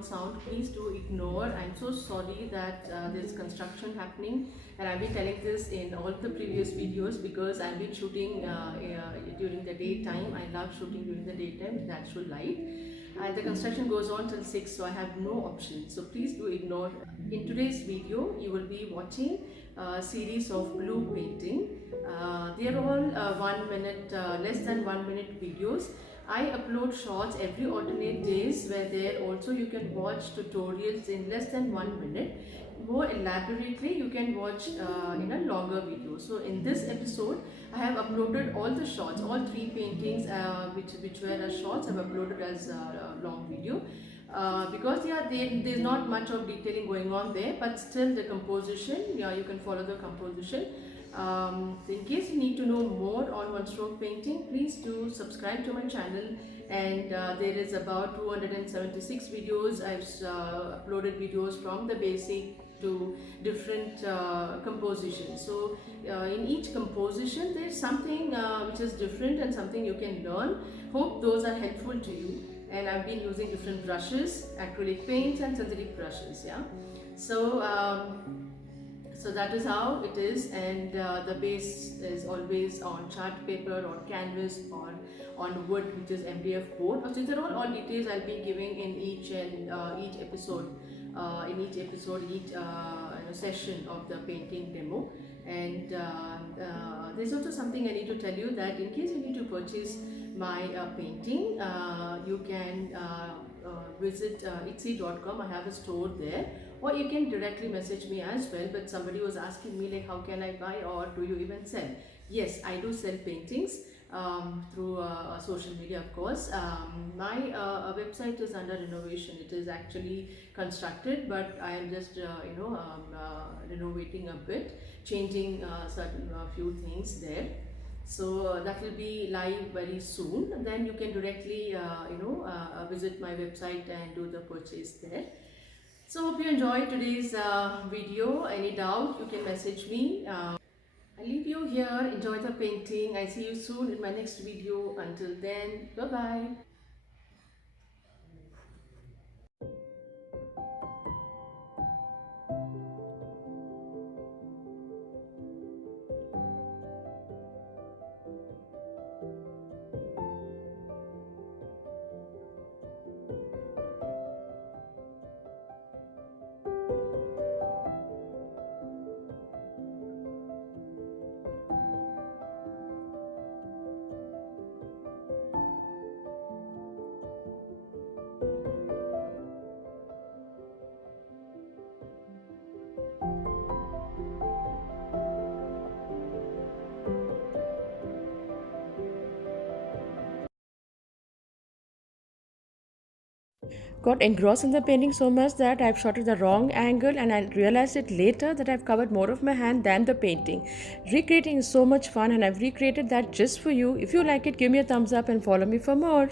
background sound, please do ignore. I'm so sorry that there's construction happening, and I've been telling this in all the previous videos because I've been shooting during the daytime. I love shooting during the daytime with natural light, and the construction goes on till 6, so I have no option, so please do ignore. In today's video you will be watching a series of blue painting. They are all 1 minute, less than 1 minute videos. I upload shorts every alternate days where there also you can watch tutorials in less than 1 minute. More elaborately you can watch in a longer video. So in this episode I have uploaded all the shots, all 3 paintings which were as shots I've uploaded as a long video. Because there's not much of detailing going on there, but still the composition, you can follow the composition. So in case you need to know more on one stroke painting, please do subscribe to my channel, and there is about 276 videos. I've uploaded videos from the basic to different compositions. So in each composition there's something which is different and something you can learn. Hope those are helpful to you. And I've been using different brushes, acrylic paints and synthetic brushes. So that is how it is, and the base is always on chart paper or canvas or on wood, which is MDF board. So these are all details I'll be giving in each episode, each session of the painting demo. And there's also something I need to tell you, that in case you need to purchase my painting, you can visit Etsy.com. I have a store there, or you can directly message me as well. But somebody was asking me like, how can I buy, or do you even sell? Yes, I do sell paintings through social media, of course. My website is under renovation. It is actually constructed, but I am just renovating a bit, changing certain few things there. So that will be live very soon, and then you can directly visit my website and do the purchase there. So hope you enjoyed today's video. Any doubt, you can message me. I leave you here. Enjoy the painting. I see you soon in my next video. Until then, bye bye. Got engrossed in the painting so much that I've shot at the wrong angle, and I realized it later that I've covered more of my hand than the painting. Recreating is so much fun, and I've recreated that just for you. If you like it, give me a thumbs up and follow me for more.